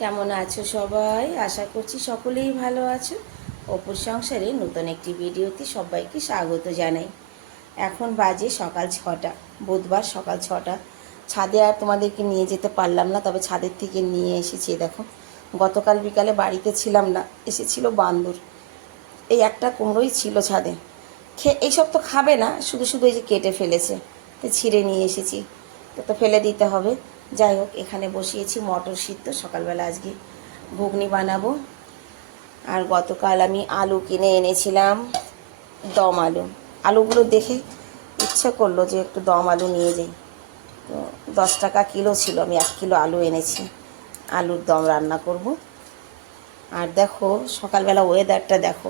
কেমন আছো সবাই? আশা করছি সকলেই ভালো আছো। অপুর সংসারে নতুন একটি ভিডিওতে সবাইকে স্বাগত জানাই। এখন বাজে সকাল 6টা, বুধবার সকাল 6টা। ছাদে আর তোমাদেরকে নিয়ে যেতে পারলাম না, তবে ছাদের থেকে নিয়ে এসেছি। দেখো, গতকাল বিকালে বাড়িতে ছিলাম না, এসেছিল বান্দর। এই একটা কুমড়োই ছিল ছাদে। এইসব তো খাবে না, শুধু শুধু এই যে কেটে ফেলেছে, তো ছিঁড়ে নিয়ে এসেছি। তো ফেলে দিতে হবে। যাই হোক, এখানে বসিয়েছি মটর সিদ্ধ। সকালবেলা আজকে ঘুগনি বানাবো। আর গতকাল আমি আলু কিনে এনেছিলাম, দম আলু। আলুগুলো দেখে ইচ্ছে করলো যে একটু দম আলু নিয়ে যাই। তো 10 টাকা কিলো ছিল, আমি 1 কিলো আলু এনেছি। আলুর দম রান্না করব। আর দেখো সকালবেলা ওয়েদারটা দেখো,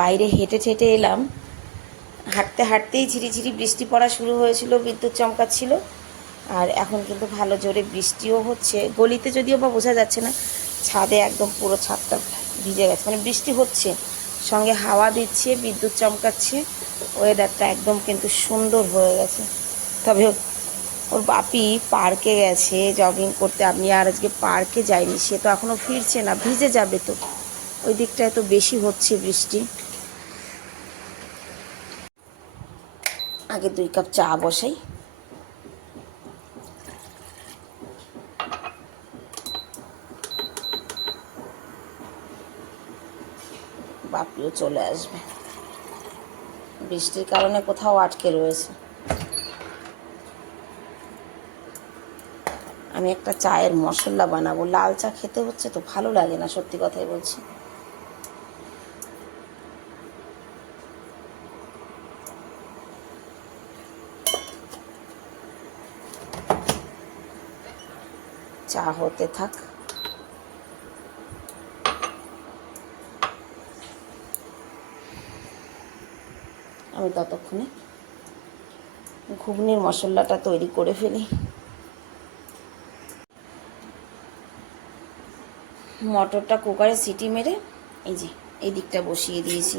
বাইরে হেঁটে ঠেটে এলাম। হাঁটতে হাঁটতেই ঝিরিঝিরি বৃষ্টি পড়া শুরু হয়েছিল, বিদ্যুৎ চমকাচ্ছিল। আর এখন কিন্তু ভালো জোরে বৃষ্টিও হচ্ছে। গলিতে যদিও বা বোঝা যাচ্ছে না, ছাদে একদম পুরো ছাদটা ভিজে গেছে, মানে বৃষ্টি হচ্ছে, সঙ্গে হাওয়া দিচ্ছে, বিদ্যুৎ চমকাচ্ছে। ওয়েদারটা একদম কিন্তু সুন্দর হয়ে গেছে। তবে ওর বাপি পার্কে গেছে জগিং করতে, আমি আর আজকে পার্কে যাইনি। সে তো এখনও ফিরছে না, ভিজে যাবে তো। ওই দিকটায় তো বেশি হচ্ছে বৃষ্টি। আগে 2 কাপ চা বসাই। বাপিও চলে আসবে, বৃষ্টির কারণে কোথাও আটকে রয়েছে। আমি একটা চায়ের মশলা বানাবো। লাল চা খেতে হচ্ছে তো ভালো লাগে না, সত্যি কথাই বলছি। চা হতে থাক। আমি ততক্ষণে ঘুগনির মশলাটা তৈরি করে ফেলি। মটরটা কুকারে সিটি মেরে এই যে এই দিকটা বসিয়ে দিয়েছি।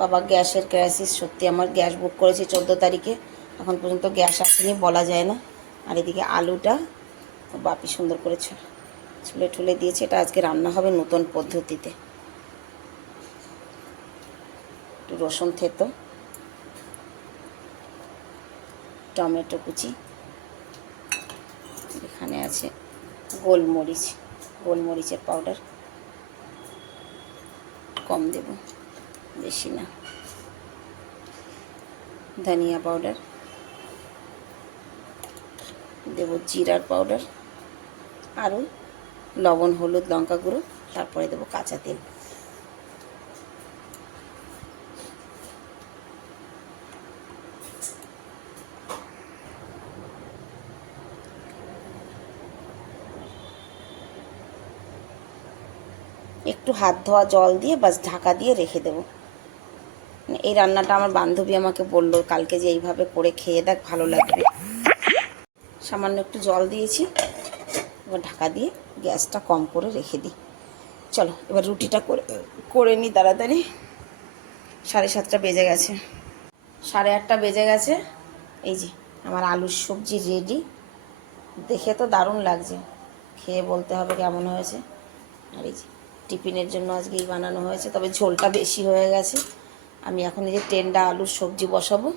বাবা গ্যাসের ক্রাইসিস, সত্যি। আমার গ্যাস বুক করেছি 14 তারিখে, এখন পর্যন্ত গ্যাস আসেনি, বলা যায় না। আর এদিকে আলুটা বাপি সুন্দর করে ছুলে ঠুলে দিয়েছে। এটা আজকে রান্না হবে নতুন পদ্ধতিতে। একটু রসুন থেতো, টমেটো কুচি, এখানে আছে গোলমরিচ, গোলমরিচের পাউডার কম দেব, বেশি না। ধনিয়া পাউডার দেব, জিরার পাউডার, আরও লবণ, হলুদ, লঙ্কা গুঁড়ো, তারপরে দেবো কাঁচা তেল। একটু হাত ধোয়া জল দিয়ে বাস ঢাকা দিয়ে রেখে দেবো। এই রান্নাটা আমার বান্ধবী আমাকে বলল কালকে যে এইভাবে করে খেয়ে দেখ, ভালো লাগবে। সামান্য একটু জল দিয়েছি, এবার ঢাকা দিয়ে গ্যাসটা কম করে রেখে দিই। চলো এবার রুটিটা করে নিই তাড়াতাড়ি। 7:30 বেজে গেছে, 8:30 বেজে গেছে। এই যে আমার আলুর সবজি রেডি। দেখে তো দারুণ লাগছে, খেয়ে বলতে হবে কেমন হয়েছে। আর এই যে টিফিনের জন্য আজকেই বানানো হয়েছে, তবে ঝোলটা বেশি হয়ে গেছে। আমি এখন এই যে টেন্ডা আলুর সবজি বসাবো,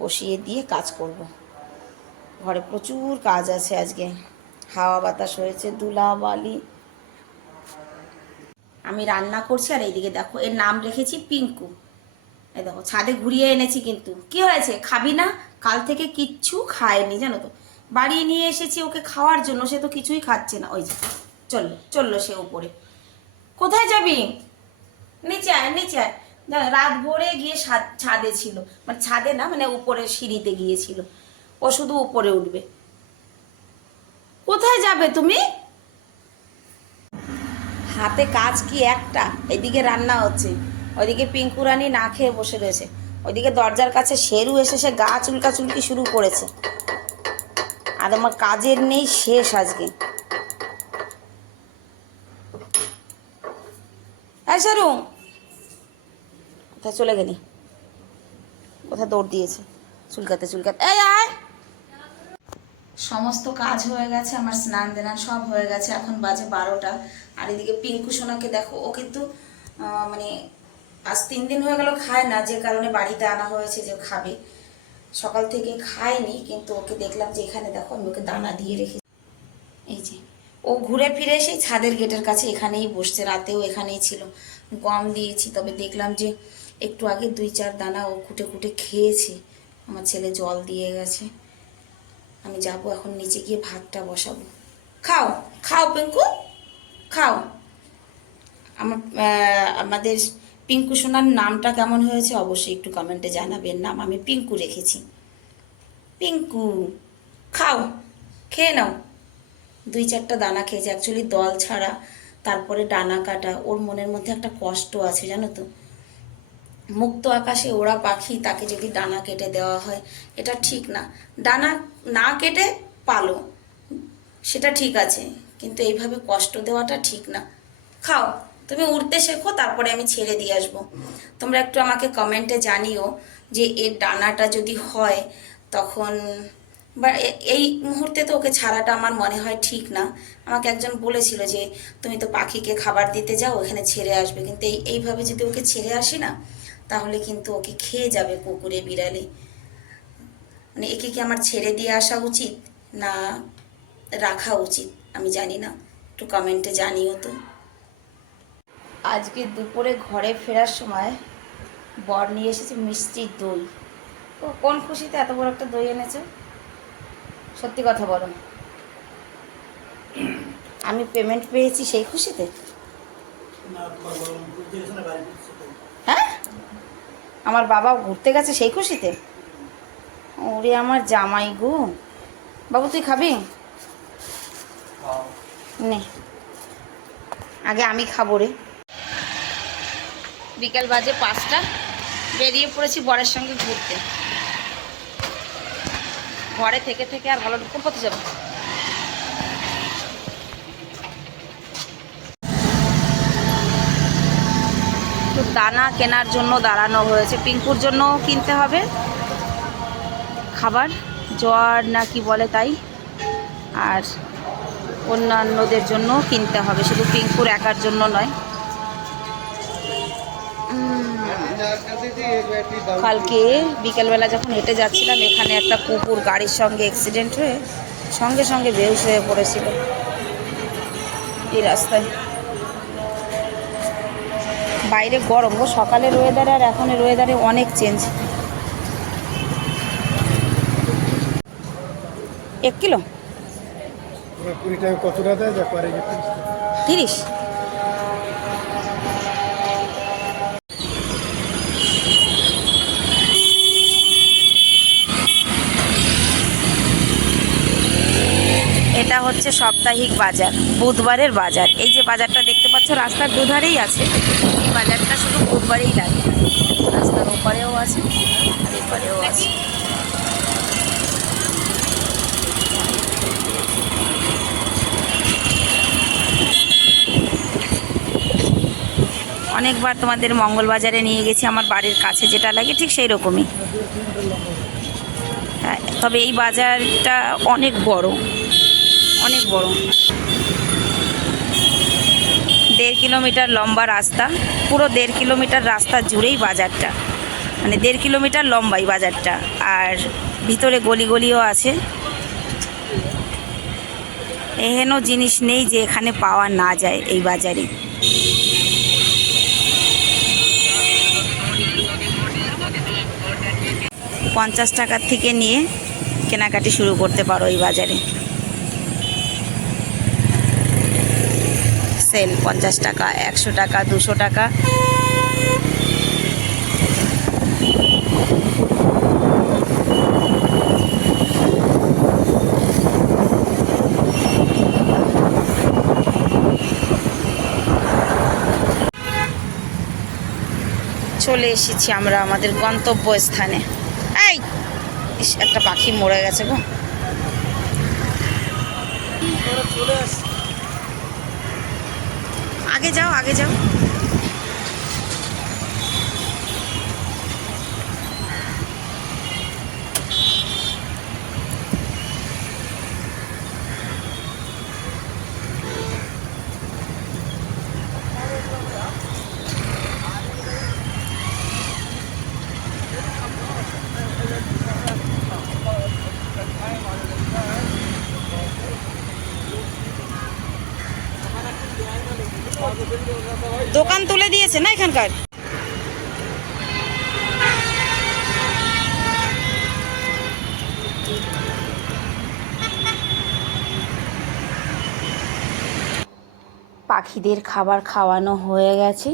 বসিয়ে দিয়ে কাজ করব। ঘরে প্রচুর কাজ আছে আজকে, হাওয়া বাতাস হয়েছে, ধুলাবালি। আমি রান্না করছি আর এইদিকে দেখো, এর নাম রেখেছি পিঙ্কু। এই দেখো ছাদে ঘুরিয়ে এনেছি, কিন্তু কি হয়েছে, খাবি না? কাল থেকে কিচ্ছু খায়নি জানো তো। বাড়ি নিয়ে এসেছি ওকে খাওয়ার জন্য, সে তো কিছুই খাচ্ছে না। ওই যে চললো সে উপরে। কোথায় যাবি? নিচে আয়, নিচে আয়। রাত ভোরে গিয়ে ছাদে ছিল, মানে ছাদে না, মানে উপরে সিঁড়িতে গিয়েছিল। ও শুধু উপরে উঠবে। কোথায় যাবে তুমি? হাতে কাজ কি একটা, এদিকে রান্না হচ্ছে, ওইদিকে পিঙ্কু রানী না খেয়ে বসে রয়েছে, ওইদিকে দরজার কাছে শেরু এসে সে গা চুলকাচুলকি শুরু করেছে। আর আমার কাজের নেই শেষ আজকে। হ্যাঁ শেরু, কোথায় চলে গেলি? কোথায় দৌড় দিয়েছে চুলকাতে চুলকাতে? এই আয়। সমস্ত কাজ হয়ে গেছে, আমার স্নান দেনান সব হয়ে গেছে। এখন বাজে 12টা। আর এদিকে পিঙ্কু সোনাকে দেখো, ও কিন্তু মানে আজ 3 দিন হয়ে গেল খায় না, যে কারণে বাড়িতে আনা হয়েছে যে খাবে। সকাল থেকে খায়নি, কিন্তু ওকে দেখলাম যে এখানে দেখো আমি ওকে দানা দিয়ে রেখেছি। এই যে ও ঘুরে ফিরে সেই ছাদের গেটের কাছে এখানেই বসছে, রাতেও এখানেই ছিল। গম দিয়েছি, তবে দেখলাম যে একটু আগে 2-4 দানা ও কুটে কুটে খেয়েছে। আমার ছেলে জল দিয়ে গেছে। আমি যাব এখন নিচে গিয়ে ভাতটা বসাবো। খাও খাও পিঙ্কু, খাও। আমাদের পিঙ্কু সোনার নামটা কেমন হয়েছে অবশ্যই একটু কমেন্টে জানাবেন। নাম আমি পিঙ্কু রেখেছি। পিঙ্কু খাও, খেয়ে নাও। 2-4টা দানা খেয়েছে, অ্যাকচুয়ালি দল ছাড়া, তারপরে ডানা কাটা। ওর মনের মধ্যে একটা কষ্ট আছে জানো তো। মুক্ত আকাশে ওড়া পাখি, তাকে যদি ডানা কেটে দেওয়া হয় এটা ঠিক না। ডানা না কেটে পালো, সেটা ঠিক আছে, কিন্তু এইভাবে কষ্ট দেওয়াটা ঠিক না। খাও, তুমি উড়তে শেখো, তারপরে আমি ছেড়ে দিয়ে আসবো। তোমরা একটু আমাকে কমেন্টে জানিও যে এর ডানাটা যদি হয় তখন, বা এই মুহূর্তে তো ওকে ছাড়াটা আমার মনে হয় ঠিক না। আমাকে একজন বলেছিল যে তুমি তো পাখিকে খাবার দিতে যাও, ওখানে ছেড়ে আসবে, কিন্তু এইভাবে যদি ওকে ছেড়ে আসি না, তাহলে কিন্তু ওকে খেয়ে যাবে কুকুরে বিড়ালে। মানে একে কি আমার ছেড়ে দিয়ে আসা উচিত না রাখা উচিত আমি জানি না, একটু কমেন্টে জানিও তো। আজকে দুপুরে ঘরে ফেরার সময় বর নিয়ে এসেছে মিষ্টির দই। ও কোন খুশিতে এত বড় একটা দই এনেছে? সত্যি কথা বলো, আমি পেমেন্ট পেয়েছি সেই খুশিতে? হ্যাঁ, আমার বাবাও ঘুরতে গেছে সেই খুশিতে? ওরে আমার জামাই গো। বাবু তুই খাবি? নে, আগে আমি খাবো রে। বিকাল বাজে 5টা, বেরিয়ে পড়েছি বরের সঙ্গে ঘুরতে। ঘরে থেকে থেকে আর ভালো ঢুকতে পড়তে যাবো। তো দানা কেনার জন্য দাঁড়ানো হয়েছে, পিঙ্কুর জন্য কিনতে হবে খাবার, জ্বর না কি বলে তাই, আর অন্যান্যদের জন্য কিনতে হবে, শুধু পিঙ্কুর একার জন্য নয়। কালকে বিকেলবেলা যখন হেঁটে যাচ্ছিলাম, এখানে একটা কুকুর গাড়ির সঙ্গে অ্যাক্সিডেন্ট হয়ে সঙ্গে সঙ্গে বেহুশ হয়ে পড়েছিল এই রাস্তায়। বাইরে গরম গো, সকালের ওয়েদারে আর এখনের ওয়েদারে অনেক চেঞ্জ। 1 কিলো 30। এটা হচ্ছে সাপ্তাহিক বাজার, বুধবারের বাজার। এই যে বাজারটা দেখতে পাচ্ছ রাস্তার দুধারেই আছে, এই বাজারটা শুধু বুধবারেই লাগে। রাস্তার ওপারেও আছে আর এপারেও আছে। অনেকবার তোমাদের মঙ্গলবাজারে নিয়ে গেছি, আমার বাড়ির কাছে যেটা লাগে ঠিক সেই রকমই। হ্যাঁ, তবে এই বাজারটা অনেক বড়, অনেক বড়। 1.5 কিলোমিটার লম্বা রাস্তা, পুরো 1.5 কিলোমিটার রাস্তা জুড়েই বাজারটা, মানে 1.5 কিলোমিটার লম্বাই বাজারটা। আর ভিতরে গলি গলিও আছে। এহেন জিনিস নেই যে এখানে পাওয়া না যায় এই বাজারে। পঞ্চাশ টাকার থেকে নিয়ে কেনাকাটি শুরু করতে পারো এই বাজারে। সেল 50 টাকা, 100 টাকা, 200 টাকা। চলে এসেছি আমরা আমাদের গন্তব্যস্থানে। এই একটা পাখি মরে গেছে গো। আগে যাও, আগে যাও। দোকান তুলে দিয়েছে না এখানকার। পাখিদের খাবার খাওয়ানো হয়ে গেছে,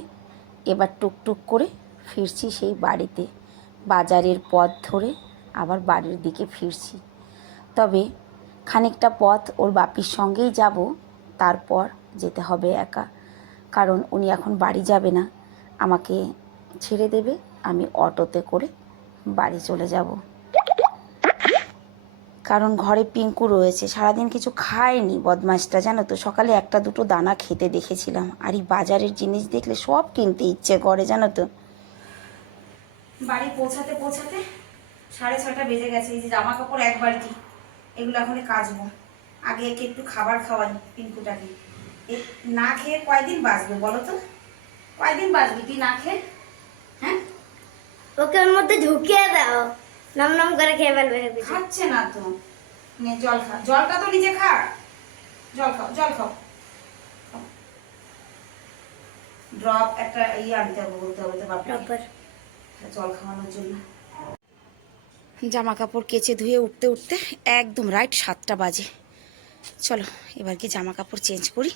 এবার টুকটুক করে ফিরছি সেই বাড়িতে। বাজারের পথ ধরে আবার বাড়ির দিকে ফিরছি। তবে খানিকটা পথ ওর বাপির সঙ্গেই যাব, তারপর যেতে হবে একা, কারণ উনি এখন বাড়ি যাবে না, আমাকে ছেড়ে দেবে, আমি অটোতে করে বাড়ি চলে যাব। কারণ ঘরে পিঙ্কু রয়েছে, সারাদিন কিছু খায়নি বদমাসটা, জানো তো। সকালে একটা দুটো দানা খেতে দেখেছিলাম, আর এই বাজারের জিনিস দেখলে সব কিনতে ইচ্ছে করে, জানো তো। বাড়ি পৌঁছাতে পৌঁছাতে 6:30 বেজে গেছে। এই যে জামা কাপড় এক বালতি, এগুলো এখন কাচবো। আগে একে একটু খাবার খাওয়াই পিঙ্কুটাকে। না খেয়ে কয়দিন বাঁচবে বলো তো? কয়দিন বাঁচবি তুই না খেয়ে? হ্যাঁ, ওকে ওর মধ্যে ঢুকিয়ে দাও, নাম নাম করে খেয়ে ফেলবে। খাচ্ছে না তো। নে জল খা, জলটা তো নিজে খা। জল খাও, জল খাও। ড্রপ একটা আনতে হবে, বলতে হবে তো বাপরে, জল খাওয়ানোর জন্য। জামা কাপড় কেচে ধুয়ে উঠতে উঠতে একদম রাইট 7টা বাজে। চলো এবার কি জামা কাপড় চেঞ্জ করি,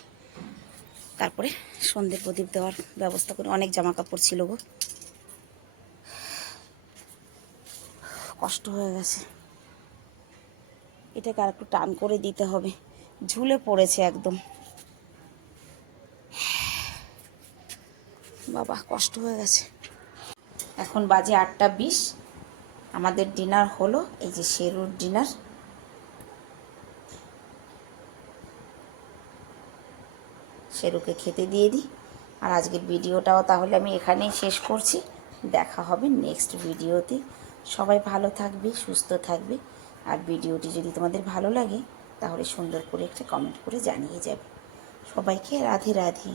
তারপরে সন্ধ্যে প্রদীপ দেওয়ার ব্যবস্থা করি। অনেক জামা কাপড় ছিল গো, কষ্ট হয়ে গেছে। এটাকে আর একটু টান করে দিতে হবে, ঝুলে পড়েছে একদম। বাবা কষ্ট হয়ে গেছে। এখন বাজে 8টা 20। আমাদের ডিনার হলো, এই যে শেরুর ডিনার। শেরুকে খেতে দিয়ে দিই। আর আজকের ভিডিওটাও তাহলে আমি এখানেই শেষ করছি। দেখা হবে নেক্সট ভিডিওতে। সবাই ভালো থাকবে, সুস্থ থাকবে। আর ভিডিওটি যদি তোমাদের ভালো লাগে তাহলে সুন্দর করে একটা কমেন্ট করে জানিয়ে যাবে। সবাইকে রাধে রাধে।